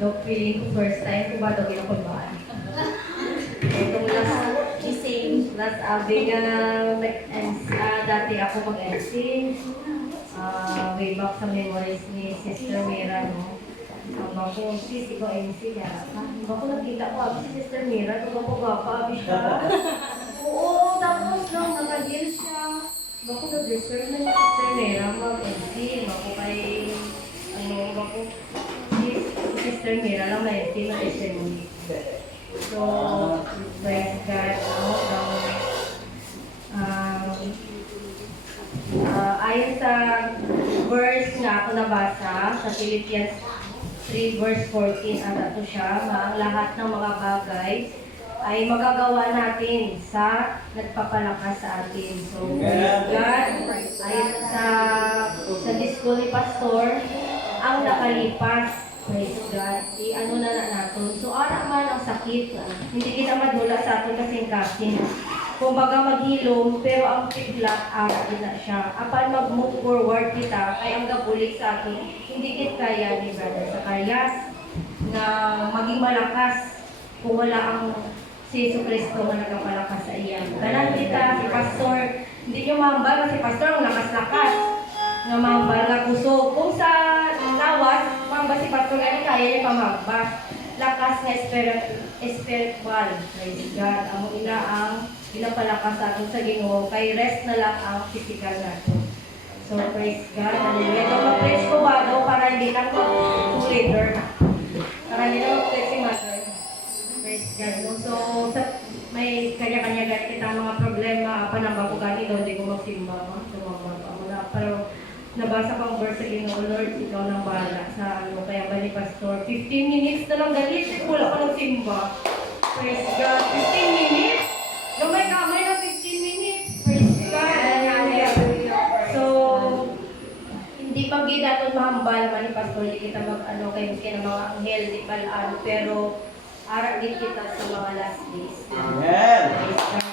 Dog feeling ko first time ko ba ito kinapagbahan. Itong last outing dati ako mag-MC. Way back sa memories ni Sister Mira, no? Ang bako, sis, ikaw MC kaya. Ang bako nakita ko, abi si Sister Mira, ito bako gapa, abi siya. Oo, tapos lang, naka-deal siya. Bako nag-reserve na ni Sister Mira mag-MC. Bako kay, bako, si Sister Mira lang na-MC na testimony. So, praise God, no? Ayon sa verse na ako nabasa sa Philippians 3 verse 14, at ito siya, ang lahat ng mga bagay ay magagawa natin sa nagpapalakas sa atin. So, God, ayon sa disco ni Pastor, ang nakalipas, praise God, ano na natin. So, ara man ang sakit, hindi kita madula sa atin kasing-kasing. Kumbaga maghilom, pero ang kidlat, din na siya. Apan mag-move forward kita, ay ang gabulik sa atin, hindi kita kaya ni Brother Zacarias na maging malakas kung wala ang si Jesu Cristo na nagpapalakas sa iyan. Tanan kita, si Pastor, hindi nyo mambal, si Pastor ang lakas-lakas nga mambal nga puso. Kung sa lawas, mambal si Pastor, ay kaya niya pamambas. Lakas na spiritual. Praise God. Ang ina ang pinapalakas sa atin sa Ginoo, kay rest na lang ang physical natin. So, praise God. Hallelujah. Ito mag-praise ko ba daw para hindi lang two-leader. Para hindi lang mag-praise si Mother. Praise God. So, may kanya-kanya gani kita mga problema. Panamba ko gani doon, hindi ko magsimba. Pero, nabasa ko ang verse sa Ginoo, Lord, ikaw nang bahala sa kaya ba ni Pastor. 15 minutes na lang galit, wala ka nagsimba. Praise God. 15 minutes? Gamay na 15 minutes. Praise God. So, hindi pag gidaton mahambal man ni Pastor, hindi kita kayo ng mga anghel, di palaan, pero aral din kita sa mga last days. Amen. Praise God.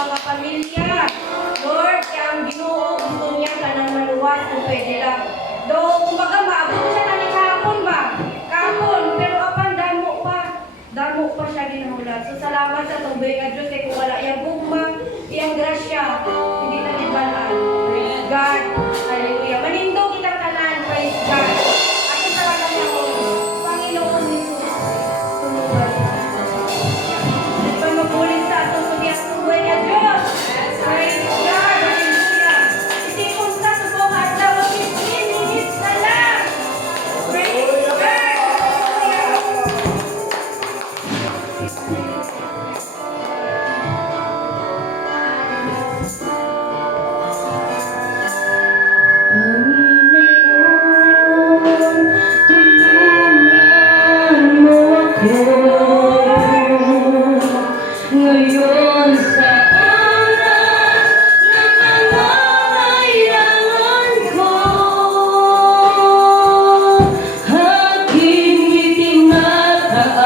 Mga pamilya. Lord, kaya ang Ginoo gusto niya ka nang maluwas kung pwede lang. Do, kumbaga maabot siya na ni kahapon ba? Kahapon, pero apan damo pa siya ginahula. So salamat sa tubig nga Diyos kay kung wala yung bugma, iyang grasya, hindi na libalaan. Praise God. Hallelujah. Manindog kitang tanan, praise God. Ako talaga niya ko, Panginoon Jesus. Tulungan. Nagpamagulit sa atong sugiyas tuloy nga Diyos. Praise God. Hallelujah. Isipon ka sa buong adlaw, 15 minutes na lang. Praise God. Ngayon sa oras na nangangailangan ko, aking itinataas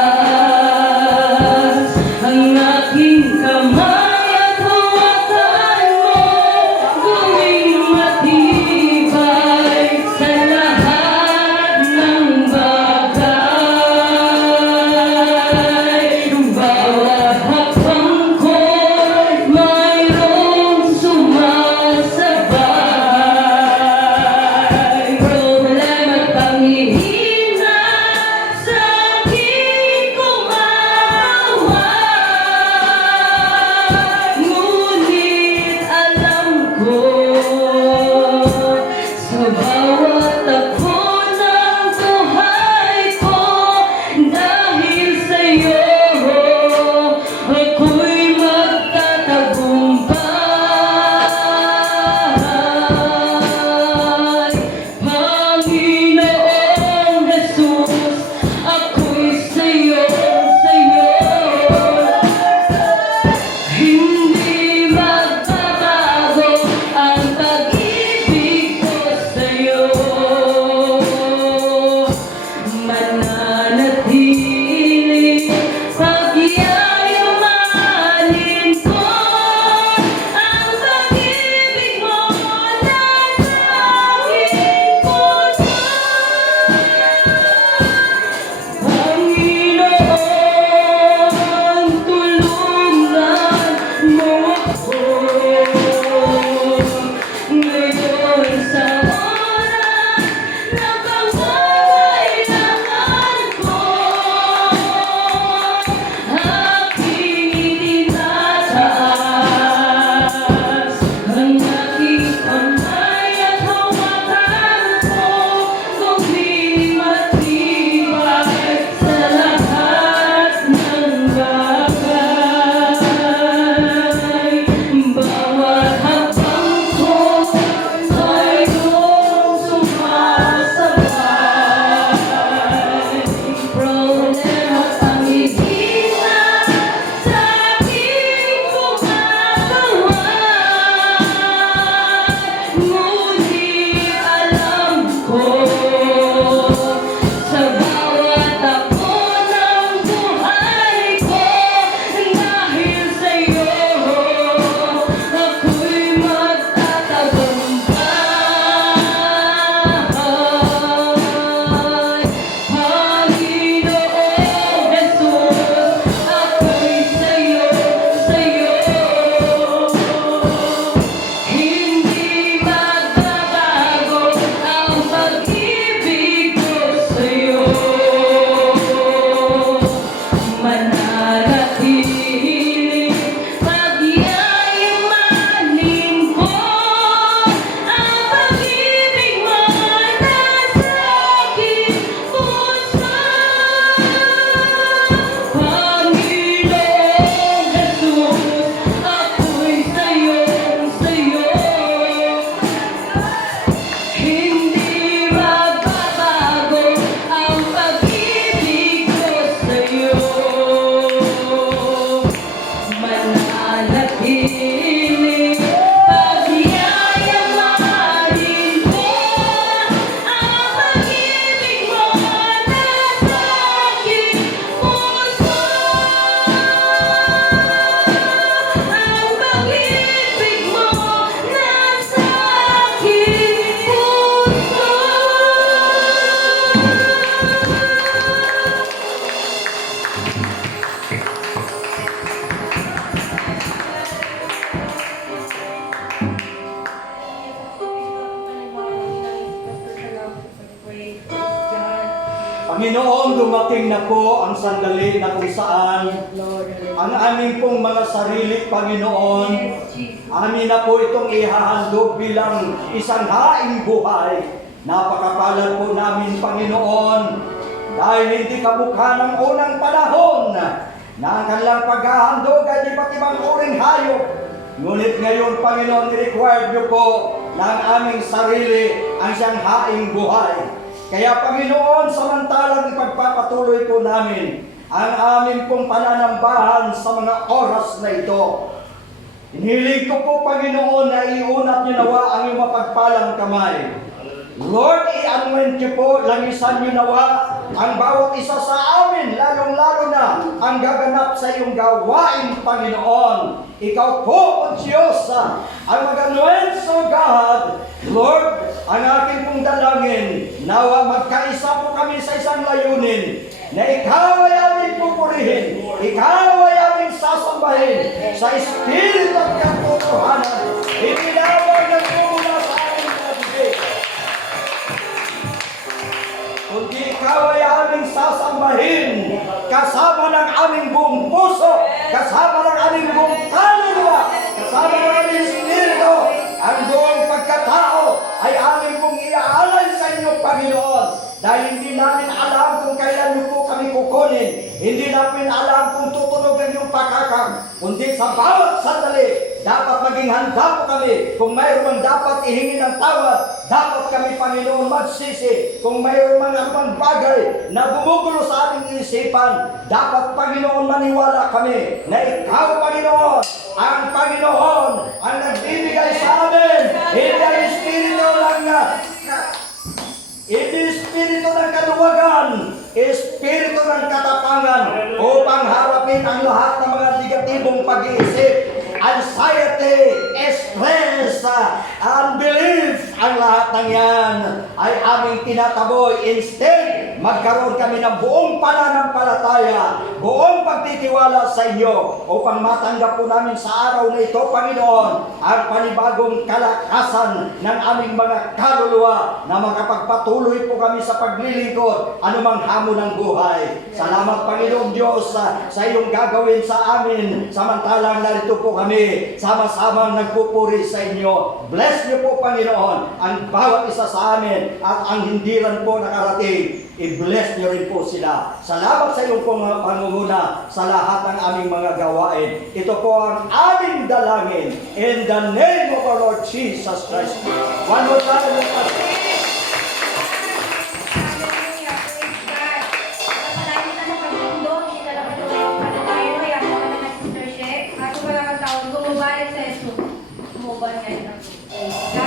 Panginoon, dumating na po ang sandali na kung saan Lord. ang aming pong mga sarili, Panginoon, Yes, Jesus. amin na po itong ihahandog bilang isang haing buhay. Napakapalad po namin, Panginoon, dahil hindi kamukha ng unang panahon na ang kanilang paghahandog ay iba't ibang uring hayop. Ngunit ngayon, Panginoon, required niyo po na ang aming sarili ang siyang haing buhay. Kaya, Panginoon, samantalang ipagpapatuloy po namin ang aming pong pananambahan sa mga oras na ito. Hiniling ko po, Panginoon, na iunat niyo nawa ang iyong mapagpalang kamay. Lord, i-anoint niyo po, langisan niyo nawa ang bawat isa sa amin, lalong-lalo na ang gaganap sa iyong gawain, Panginoon. Ikaw po, O Diyos, ang mag-anoint, so God. Lord, ang aking pong dalangin, nawa magkaisa po kami sa isang layunin, na ikaw ay aming pupurihin, ikaw ay aming sasambahin sa Espiritu at katotohanan. Ibinawag ng mula sa aming pagibig. Kundi ikaw ay aming sasambahin, kasama ng aming buong puso, kasama ng aming buong kaluluwa, kasama ng aming espiritu, ang buong pagkatao ay aming pong iaalay sa inyo, Panginoon. Dahil hindi namin alam kung kailan niyo po kami kukunin, hindi namin alam kung tutulogan yung pakakam, kundi sa bawat sandali, dapat maging handa po kami. Kung mayroon dapat ihingi ng tawad, dapat kami, Panginoon, magsisi. Kung mayroon mga bagay na bumugulo sa aming isipan, dapat, Panginoon, maniwala kami na ikaw, Panginoon, ang Panginoon, ang nagbibigay sa amin. Hindi ang Espiritu hindi Espiritu ng kaluwagan, Espiritu ng katapangan upang harapin ang lahat ng mga negatibong pag-iisip, anxiety, stress, unbelief, ang lahat ng yan ay aming tinataboy. Instead, magkaroon kami ng buong pananampalataya, buong pagtitiwala sa inyo upang matanggap po namin sa araw na ito, Panginoon, ang panibagong kalakasan ng aming mga kaluluwa na makapagpatuloy po kami sa paglilingkod anumang hamon ng buhay. Salamat, Panginoon Diyos, sa iyong gagawin sa amin samantalang narito po kami sama-samang nagpupuri sa inyo. Bless niyo po, Panginoon, ang bawat isa sa amin at ang hindi rin po nakarating. I-bless niyo rin po sila. Salamat sa iyong pangunguna sa lahat ng aming mga gawain. Ito po ang aming dalangin. In the name of our Lord Jesus Christ. One more time. Hallelujah, praise God. Napalayo na sa pagmundo, sinalaman ko yung pananayo, yan ako na Sister She. Ako wala kang tawag, gumubalik sa Jesus. Mubal ngayon na.